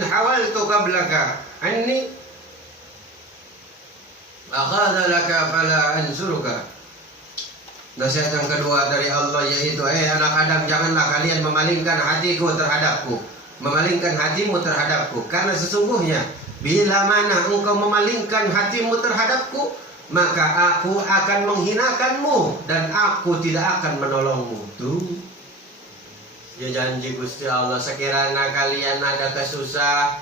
hawaltu qablaka anni akhadha laka fala ansuruka. Nasihat yang kedua dari Allah yaitu anak Adam, janganlah kalian memalingkan hatiku terhadapku, memalingkan hatimu terhadapku, karena sesungguhnya bila mana engkau memalingkan hatimu terhadapku, maka aku akan menghinakanmu dan aku tidak akan menolongmu. Tuh, ya janji Gusti Allah, sekiranya kalian ada kesusah,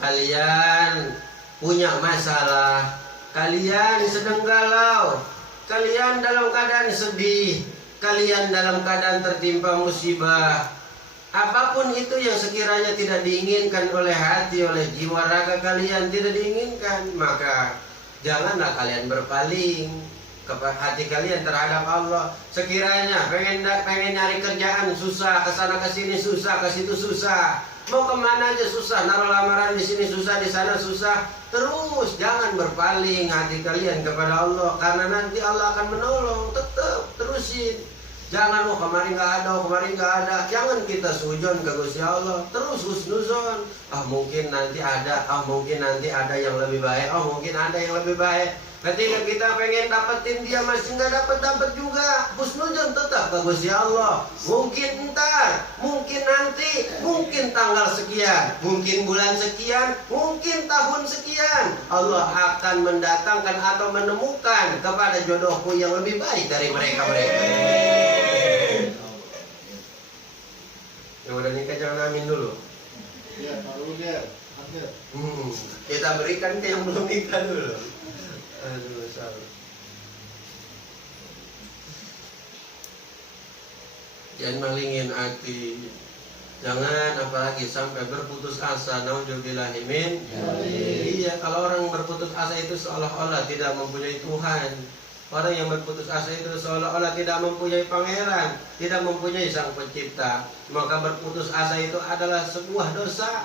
kalian punya masalah, kalian sedang galau, kalian dalam keadaan sedih, kalian dalam keadaan tertimpa musibah, apapun itu yang sekiranya tidak diinginkan oleh hati, oleh jiwa raga kalian, tidak diinginkan, maka janganlah kalian berpaling kepada hati kalian terhadap Allah. Sekiranya pengen nyari kerjaan susah, kesana kesini susah, ke situ susah, mau kemana aja susah, naruh lamaran di sini susah, di sana susah, terus jangan berpaling hati kalian kepada Allah, karena nanti Allah akan menolong. Tetap terusin, jangan kemarin nggak ada, jangan kita sujon ke Gusti Allah, terus husnuzon. Mungkin nanti ada, mungkin nanti ada yang lebih baik, mungkin ada yang lebih baik. Ketika kita pengen dapetin dia masih nggak dapat juga, husnuzon tetap ke Gusti Allah. Mungkin entar, mungkin nanti, mungkin tanggal sekian, mungkin bulan sekian, mungkin tahun sekian, Allah akan mendatangkan atau menemukan kepada jodohku yang lebih baik dari mereka. Yang udah nikah jangan amin dulu. Ya, taruh dia. Kita berikan ke yang belum nikah dulu. Aduh, salah. Jangan malingin hati. Jangan apalagi sampai berputus asa. Nauzubillahimin. Iya, kalau orang berputus asa itu seolah-olah tidak mempunyai Tuhan. Orang yang berputus asa itu seolah-olah tidak mempunyai pangeran, tidak mempunyai sang pencipta. Maka berputus asa itu adalah sebuah dosa.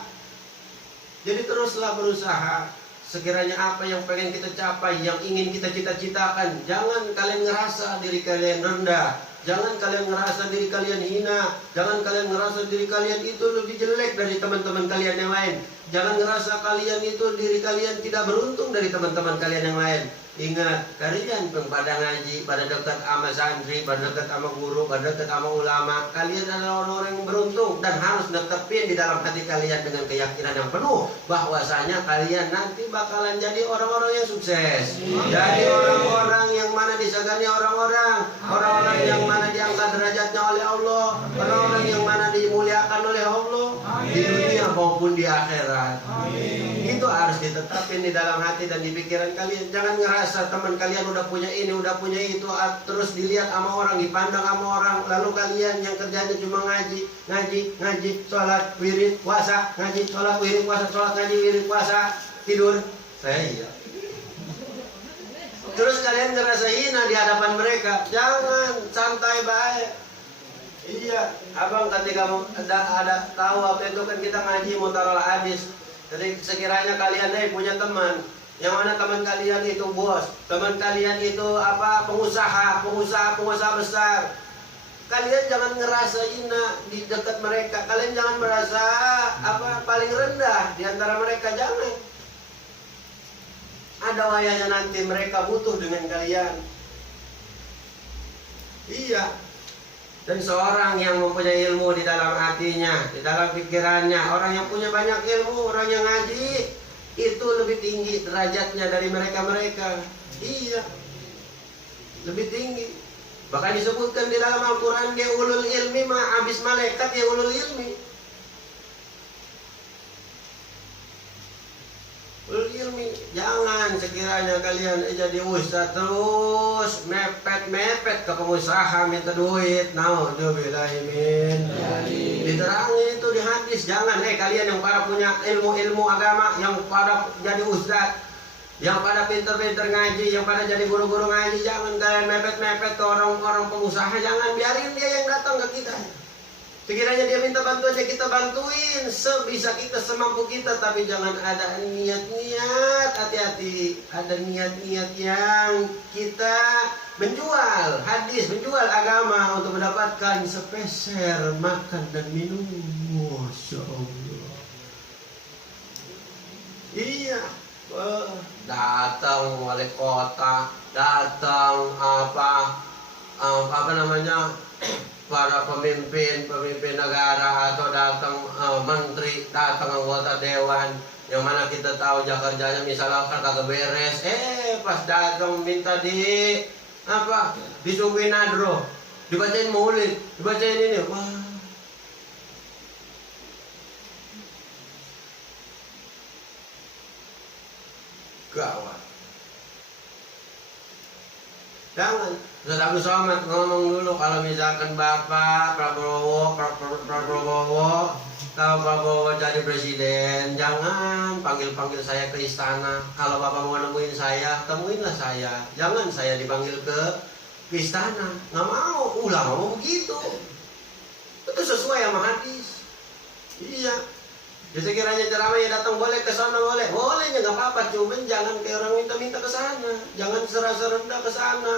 Jadi teruslah berusaha. Sekiranya apa yang pengen kita capai, yang ingin kita cita-citakan, jangan kalian ngerasa diri kalian rendah, jangan kalian ngerasa diri kalian hina, jangan kalian ngerasa diri kalian itu lebih jelek dari teman-teman kalian yang lain. Jangan ngerasa kalian itu diri kalian tidak beruntung dari teman-teman kalian yang lain. Ingat, kalian pada ngaji, pada dekat sama santri, pada dekat sama guru, pada dekat sama ulama, kalian adalah orang-orang yang beruntung dan harus netepin di dalam hati kalian dengan keyakinan yang penuh bahwasanya kalian nanti bakalan jadi orang-orang yang sukses. Jadi orang-orang yang mana disegani orang-orang, orang-orang yang mana diangkat derajatnya oleh Allah, orang-orang yang mana dimuliakan oleh Allah di dunia maupun di akhirat. Itu harus ditetapin di dalam hati dan di pikiran kalian. Jangan ngerasa teman kalian udah punya ini, udah punya itu, terus dilihat sama orang, dipandang sama orang, lalu kalian yang kerjanya cuma ngaji, sholat, wirid, puasa, ngaji, sholat, wirid, puasa, sholat, ngaji, wirid, puasa, tidur. Saya iya. Terus kalian ngerasa hina di hadapan mereka. Jangan, santai baik. Iya, abang ketika ada tahu apa itu kan kita ngaji mutarol hadis. Jadi sekiranya kalian punya teman, yang mana teman kalian itu bos, teman kalian itu pengusaha besar. Kalian jangan ngerasa hina di dekat mereka. Kalian jangan merasa paling rendah di antara mereka, jangan. Ada wayahnya nanti mereka butuh dengan kalian. Iya. Dan seorang yang mempunyai ilmu di dalam hatinya, di dalam pikirannya, orang yang punya banyak ilmu, orang yang ngaji, itu lebih tinggi derajatnya dari mereka-mereka. Iya, lebih tinggi. Bahkan disebutkan di dalam Al-Quran, dia ulul ilmi habis malaikat, dia ulul ilmi. Ulul ilmi, jangan sekiranya kalian jadi ustaz terus mepet ke pengusaha minta duit. Nauzubillahimin. Diterangin itu di hadis. Jangan kalian yang pada punya ilmu agama, yang pada jadi ustaz, yang pada pinter-pinter ngaji, yang pada jadi guru-guru ngaji, jangan kalian mepet ke orang-orang pengusaha. Jangan, biarin dia yang datang ke kita. Sekiranya dia minta bantuan, ya kita bantuin sebisa kita, semampu kita. Tapi jangan ada niat-niat, hati-hati, ada niat-niat yang kita menjual hadis, menjual agama untuk mendapatkan sepeser makan dan minum. Masya Allah. Iya, datang wali kota, datang apa namanya, para pemimpin negara, atau datang menteri, datang anggota dewan, yang mana kita tahu kerjanya misalnya kagak beres, pas datang minta disuguhin nadro, dibacain maulid, dibacain ini, wah, gawat. Jangan. Ustaz Abdul Somad ngomong dulu, kalau misalkan Bapak Prabowo kalau Prabowo jadi presiden, jangan panggil saya ke istana. Kalau Bapak mau nemuin saya, temuinlah saya. Jangan saya dipanggil ke istana. Nggak mau, ulama mau begitu. Itu sesuai sama hadis. Iya. Jadi sekiranya ceramah ya datang boleh ke sana, bolehnya nggak apa-apa, cuman jangan kayak orang minta ke sana, jangan serasa rendah ke sana.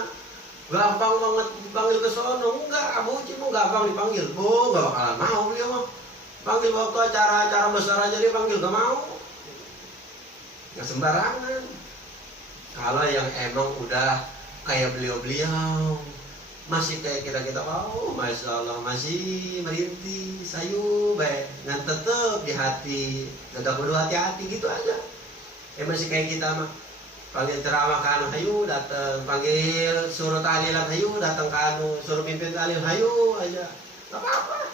Gampang banget dipanggil ke sana, enggak, Abu Uci mau gampang dipanggil, nggak bakalan mau beliau mah. Panggil waktu acara besar aja dia panggil, nggak mau, nggak sembarangan. Kalau yang emang udah kayak beliau-beliau, masih kayak kita-kita, oh Masya Allah, masih merintih, sayu, baik, ngan tetep di hati, gak kudu hati-hati gitu aja. Masih kayak kita mah, panggil ceramah ke anu, hayu dateng, panggil suruh tahlilan, hayu dateng ke anu, suruh pimpin tahlil, hayu aja, gak apa-apa.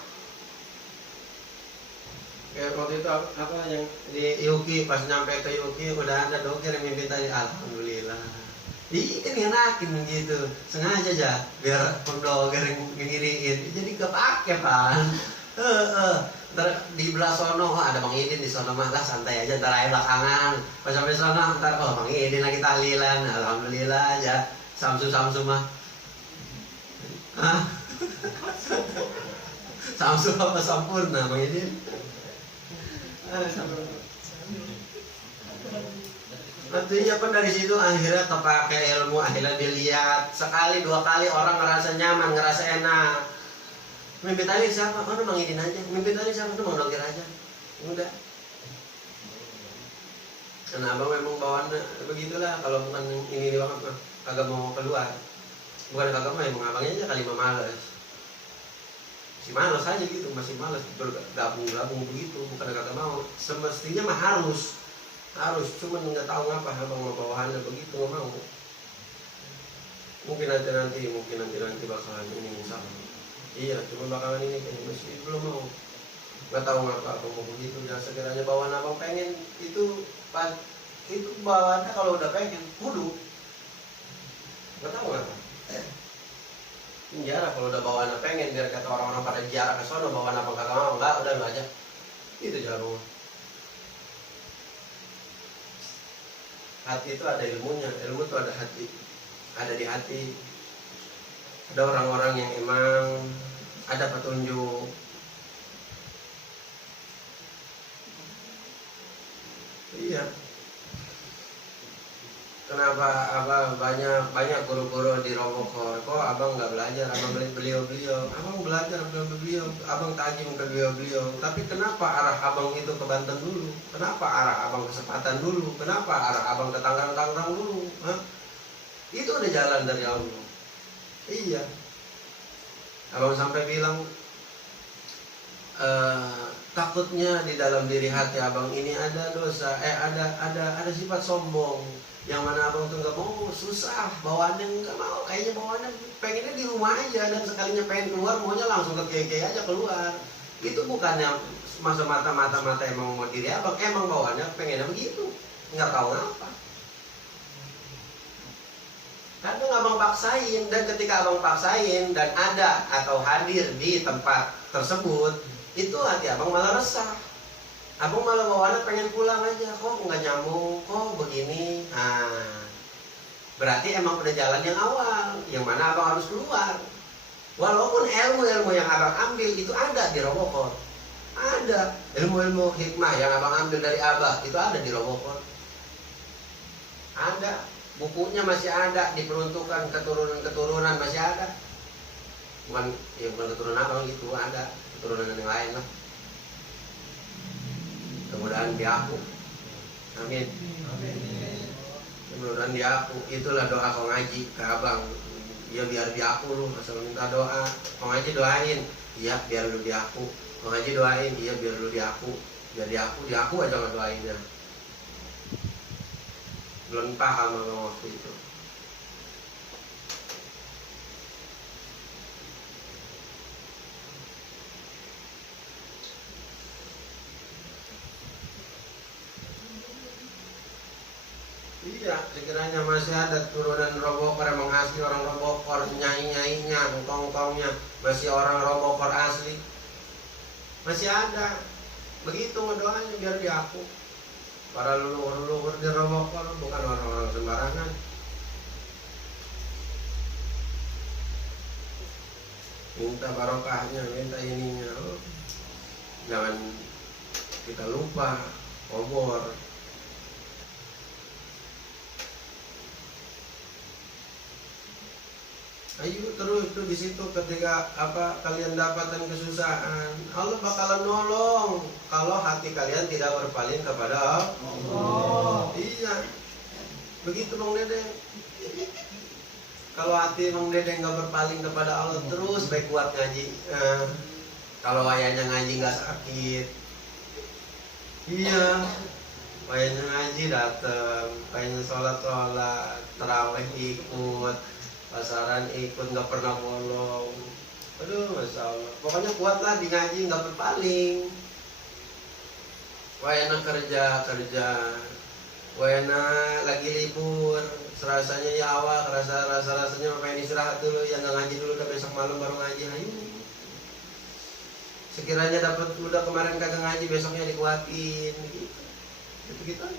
Kayak waktu itu apa yang di Yuki, pas nyampe ke Yuki udah ada dokter yang mimpin tadi, alhamdulillah. Kan enakin gitu, sengaja aja biar pendoger yang ngiriin, jadi kepake pan. Ntar di belah sono, ada Bang Idin di sono mah, lah santai aja, ntar aja belakangan. Pas sampai sono, ntar Bang Idin lagi tahlilan, alhamdulillah aja. Samsu mah, Samsu apa sampurna Bang Idin? Artinya kan dari situ akhirnya kepake ilmu, akhirnya dilihat sekali dua kali orang ngerasa nyaman, ngerasa enak. Mimpin tadi siapa? Oh, Bang Idin aja. Mimpin tadi siapa? Bang Dokter aja. Udah. Karena abang memang bawaannya begitulah. Kalau bukan ini banget mah kagak mau keluar. Bukan kagak mau, emang abangnya aja kali males. Si malas aja gitu, masih malas bergabung begitu, bukan kagak mau. Semestinya mah harus, cuman nggak tahu ngapa abang mau bawahannya begitu, nggak mau. Mungkin nanti bakalan ini misalnya. Iya, cuma bakalan ini kayaknya masih belum mau. Nggak tahu ngapa abang mau begitu. Ya sekiranya bawaan abang pengen itu bawaannya kalau udah pengen kudu. Nggak tahu ngapa. Jarak kalau udah bawaan pengen, biar kata orang-orang pada jarak ke sono, bawaan apa kagak mau, enggak, udah aja. Itu jarum. Hati itu ada ilmunya, ilmu itu ada hati, ada di hati. Ada orang-orang yang emang ada petunjuk. Iya. Kenapa abang banyak guru-guru di Robokor? Kok abang nggak belajar? Abang beliau, abang belajar beliau, abang tajim ke beliau. Tapi kenapa arah abang itu ke Banten dulu? Kenapa arah abang ke Sepatan dulu? Kenapa arah abang ke Tangerang dulu? Hah? Itu udah jalan dari Allah. Iya. Abang sampai bilang takutnya di dalam diri hati abang ini ada dosa, ada sifat sombong. Yang mana abang tuh nggak mau, susah, bawaannya nggak mau, kayaknya bawaannya pengennya di rumah aja, dan sekalinya pengen keluar maunya langsung ke keke aja keluar. Itu bukannya masa mata emang mau diri abang, emang bawaannya pengennya begitu, nggak tahu apa. Kadang abang paksain, dan ketika abang paksain dan ada atau hadir di tempat tersebut, itu hati abang malah resah. Abang malah bawaannya pengen pulang aja, kok nggak nyambung, kok begini. Berarti emang udah jalan yang awal, yang mana abang harus keluar. Walaupun ilmu-ilmu yang abang ambil itu ada di Robokor, ada ilmu-ilmu hikmah yang abang ambil dari abah itu ada di Robokor, ada bukunya masih ada, diperuntukkan keturunan masih ada. Bukan keturunan abang gitu, ada keturunan yang lain lah. Kemudahan di aku, amin. Kemudahan di aku, itulah doa kau ngaji ke abang. Ya biar di aku lu, asal minta doa. Kau ngaji doain, iya biar lu di aku. Kau ngaji doain, iya biar lu di aku. Biar di aku aja nggak doainnya. Belum paham abang waktu itu. Iya, sekiranya masih ada turunan Robokor emang asli orang Robokor, nyai-nyainya, engkong-engkongnya masih orang Robokor asli, masih ada. Begitu ngedoanya biar di aku. Para leluhur-leluhur di Robokor bukan orang-orang sembarangan. Minta barokahnya, minta ininya. Jangan kita lupa obor. Ayo terus tuh di situ ketika kalian dapatkan kesusahan, Allah bakalan nolong kalau hati kalian tidak berpaling kepada Allah. Iya. Begitu Bang Dede. Kalau hati Bang Dede nggak berpaling kepada Allah terus baik kuat ngaji. Kalau wayahnya ngaji nggak sakit. Iya. Wayahnya ngaji dateng, wayahnya sholat, taraweh ikut, pasaran ikut, nggak pernah bolong. Aduh, masya Allah. Pokoknya kuatlah di ngaji, nggak berpaling. Wayahnya kerja, wayahnya lagi libur, serasanya ya awal, rasanya pengen istirahat dulu, yang nggak ngaji dulu, udah besok malam baru ngaji. Ayo. Sekiranya dapat udah kemarin kagak ngaji, besoknya dikuatin, gitu. Gitu aja.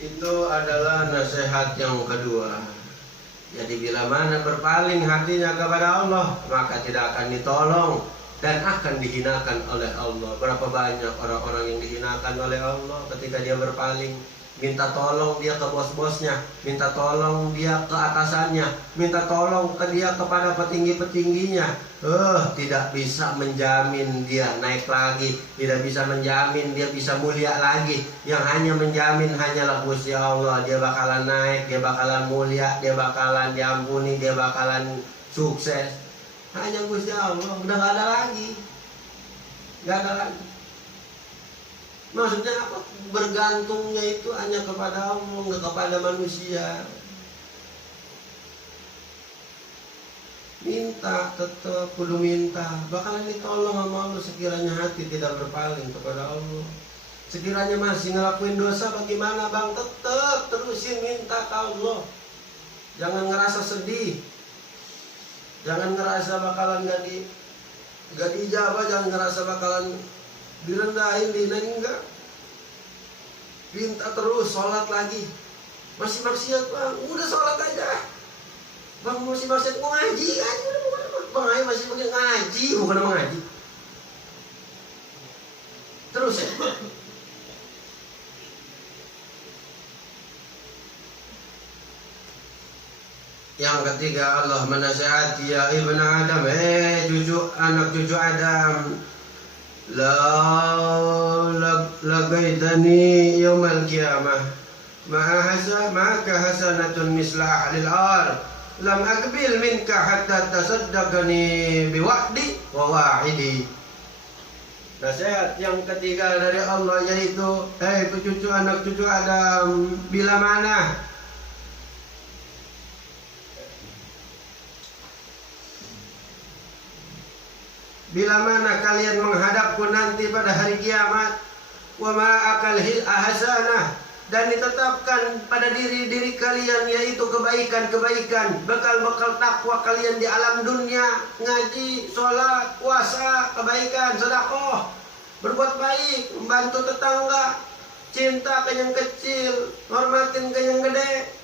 Itu adalah nasihat yang kedua. Jadi bila mana berpaling hatinya kepada Allah, maka tidak akan ditolong dan akan dihinakan oleh Allah. Berapa banyak orang-orang yang dihinakan oleh Allah ketika dia berpaling. Minta tolong dia ke bos-bosnya, minta tolong dia ke atasannya, minta tolong ke dia kepada petinggi-petingginya. Tidak bisa menjamin dia naik lagi, tidak bisa menjamin dia bisa mulia lagi. Yang hanya menjamin hanyalah Gusti Allah. Dia bakalan naik, dia bakalan mulia, dia bakalan diampuni, dia bakalan sukses. Hanya Gusti Allah, udah gak ada lagi. Gak ada lagi. Maksudnya apa? Bergantungnya itu hanya kepada Allah, nggak kepada manusia. Minta, tetap kudu minta. Bakalan ditolong sama Allah sekiranya hati tidak berpaling kepada Allah. Sekiranya masih ngelakuin dosa, bagaimana Bang? Tetap terusin minta ke Allah. Jangan ngerasa sedih. Jangan ngerasa bakalan gak dijabah, jangan ngerasa bakalan direndahin, enggak. Minta terus, sholat lagi. Masih maksiat Bang, udah sholat aja. Bang masih maksiat, mau ngaji udah. Bang ayo masih pakai ngaji, bukan mau ngaji. Terus ya. Yang ketiga, Allah menasihati ya ibn Adam, anak cucu Adam, lagaitani yaumal qiyamah ma'aka hasanatun misla ahlil ar lam akbil minka hatta tasaddaqani biwa'di wa wa'idi. Nasihat yang ketiga dari Allah yaitu, cucu anak cucu Adam, bila mana kalian menghadapku nanti pada hari kiamat, wa ma akal hasanah, dan ditetapkan pada diri kalian yaitu kebaikan-kebaikan, bekal-bekal takwa kalian di alam dunia, ngaji, sholat, puasa, kebaikan, sedekah, berbuat baik, membantu tetangga, cinta ke yang kecil, hormatin ke yang gede,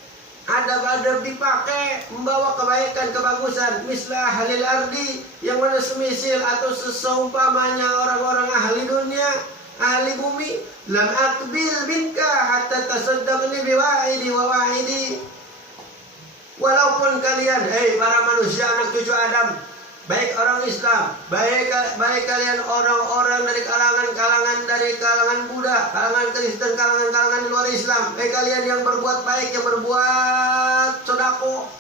adab-adab dipakai, membawa kebaikan, kebagusan, mislah halil ardi, yang mana semisil atau seseumpamanya orang-orang ahli dunia, ahli bumi. Lam akbil minka hatta tasaddaqni biwa'idi wa wa'idi. Walaupun kalian, para manusia anak cucu Adam, baik orang Islam, baik kalian orang-orang dari kalangan Buddha, kalangan Kristen, kalangan di luar Islam, kalian yang berbuat baik, yang berbuat sedekah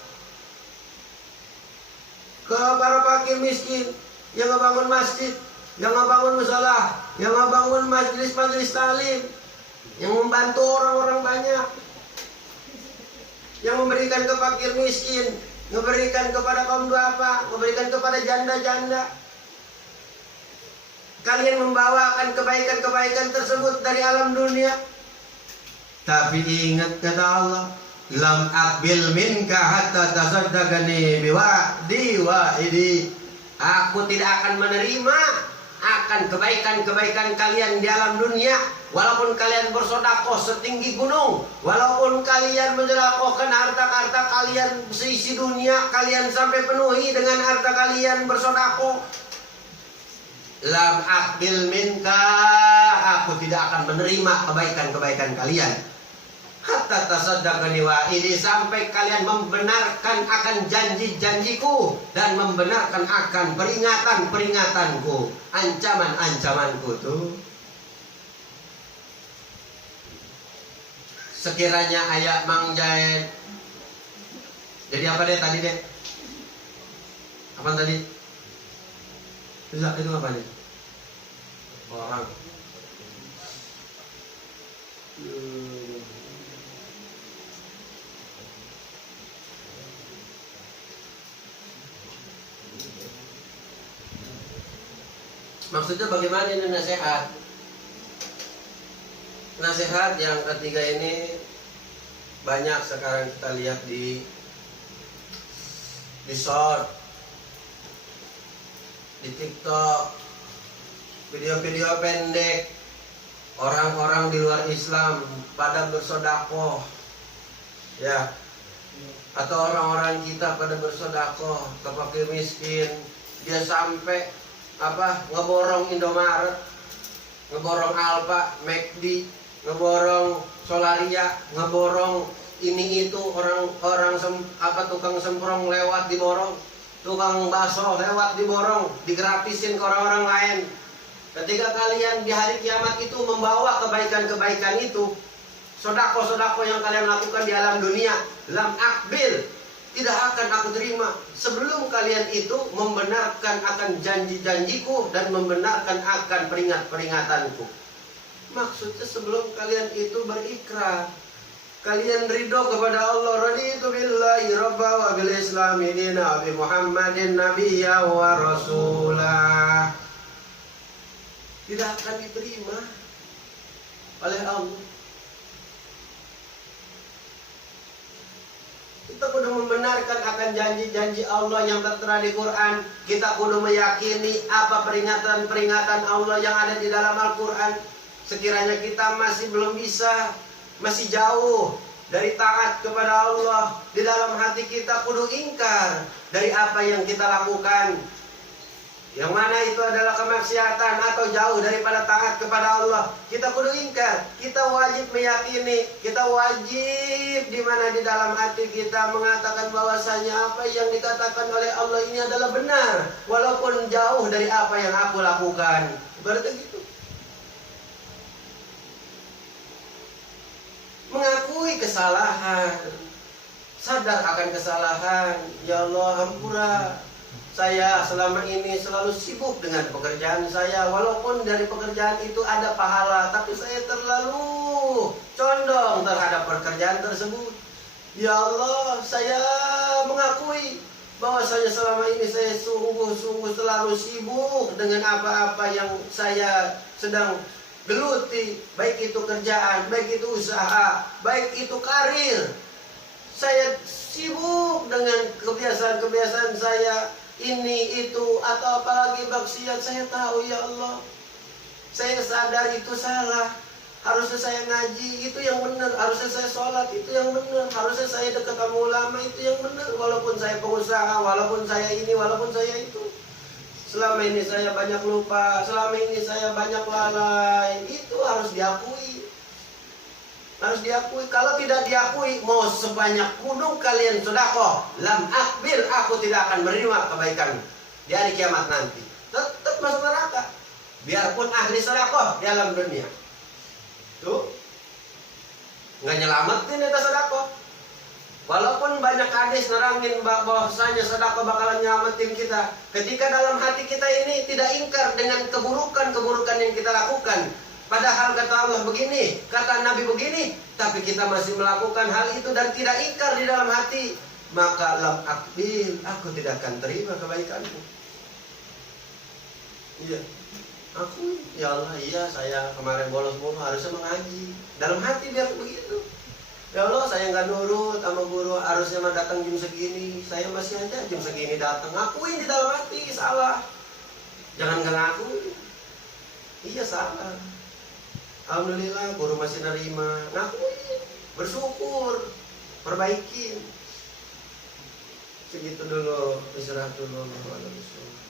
ke para fakir miskin, yang ngebangun masjid, yang ngebangun mushola, yang ngebangun majelis talim, yang membantu orang-orang banyak, yang memberikan ke fakir miskin, memberikan kepada kaum duafa, memberikan kepada janda-janda. Kalian membawakan kebaikan-kebaikan tersebut dari alam dunia. Tapi ingat kata Allah, lam akbil minka hatta tasaddaqani biwa'di wa'idi. Aku tidak akan menerima akan kebaikan-kebaikan kalian di alam dunia, walaupun kalian bersedekah setinggi gunung, walaupun kalian mensedekahkan harta kalian seisi dunia, kalian sampai penuhi dengan harta kalian bersedekah. Lam akbil minka, aku tidak akan menerima kebaikan-kebaikan kalian. Hatta tasaddaqani wa'idi, sampai kalian membenarkan akan janji-janjiku dan membenarkan akan peringatan-peringatanku, ancaman-ancamanku tuh. Sekiranya ayat mangjai. Jadi apa deh tadi deh? Apa tadi? Itu apa nih? Orang. Maksudnya bagaimana ini nasihat? Nasihat yang ketiga ini banyak sekarang kita lihat di short, di TikTok, video-video pendek, orang-orang di luar Islam pada bersedekah, ya, atau orang-orang kita pada bersedekah ke fakir miskin. Dia sampai ngeborong Indomaret, ngeborong Alfa, McD, ngeborong Solaria, ngeborong ini itu, orang tukang semprong lewat diborong, tukang bakso lewat diborong, digratisin ke orang-orang lain. Ketika kalian di hari kiamat itu membawa kebaikan-kebaikan itu, sodako-sodako yang kalian lakukan di alam dunia, lam akbil, tidak akan aku terima sebelum kalian itu membenarkan akan janji-janjiku dan membenarkan akan peringatanku. Maksudnya sebelum kalian itu berikrar, kalian ridho kepada Allah, raditu billahi rabba wa bil islami dina bi Muhammadin nabiyya wa rasulah, tidak akan diterima oleh Allah. Kita kudu membenarkan akan janji-janji Allah yang tertera di Quran. Kita kudu meyakini apa peringatan-peringatan Allah yang ada di dalam Al-Quran. Sekiranya kita masih belum bisa, masih jauh dari taat kepada Allah, di dalam hati kita kudu ingkar dari apa yang kita lakukan, yang mana itu adalah kemaksiatan atau jauh daripada taat kepada Allah. Kita kudu ingkar. Kita wajib meyakini, kita wajib di mana di dalam hati kita mengatakan bahwasanya apa yang dikatakan oleh Allah ini adalah benar, walaupun jauh dari apa yang aku lakukan. Berarti gitu. Mengakui kesalahan, sadar akan kesalahan. Ya Allah, ampura. Saya selama ini selalu sibuk dengan pekerjaan saya. Walaupun dari pekerjaan itu ada pahala, tapi saya terlalu condong terhadap pekerjaan tersebut. Ya Allah, saya mengakui bahwa saya selama ini saya sungguh-sungguh selalu sibuk dengan apa-apa yang saya sedang geluti. Baik itu kerjaan, baik itu usaha, baik itu karir. Saya sibuk dengan kebiasaan-kebiasaan saya, ini itu atau apalagi maksiat. Saya tahu ya Allah, saya sadar itu salah. Harusnya saya ngaji, itu yang benar. Harusnya saya sholat, itu yang benar. Harusnya saya dekat sama ulama, itu yang benar. Walaupun saya pengusaha, walaupun saya ini, walaupun saya itu. Selama ini saya banyak lupa, selama ini saya banyak lalai. Itu harus diakui. Harus diakui. Kalau tidak diakui, mau sebanyak gunung kalian sedekah, lam akbil, aku tidak akan menerima kebaikan di hari kiamat nanti. Tetap masuk neraka. Biarpun ahli sedekah di alam dunia. Tuh, nggak nyelamatin itu sedekah. Walaupun banyak hadis nerangin bahwasanya sedekah bakalan nyelamatin kita. Ketika dalam hati kita ini tidak ingkar dengan keburukan-keburukan yang kita lakukan. Padahal kata Allah begini, kata Nabi begini, tapi kita masih melakukan hal itu dan tidak ingkar di dalam hati, maka lam akbil, aku tidak akan terima kebaikanmu. Iya, aku ya Allah, iya saya kemarin bolos mulu, harusnya mengaji. Dalam hati biar begitu. Ya Allah, saya nggak nurut sama guru, harusnya mah datang jam segini, saya masih aja jam segini datang. Akuin di dalam hati salah, jangan nggak ngaku. Iya salah. Alhamdulillah guru masih nerima, ngakuin, bersyukur, perbaikin. Segitu dulu, istirahat dulu.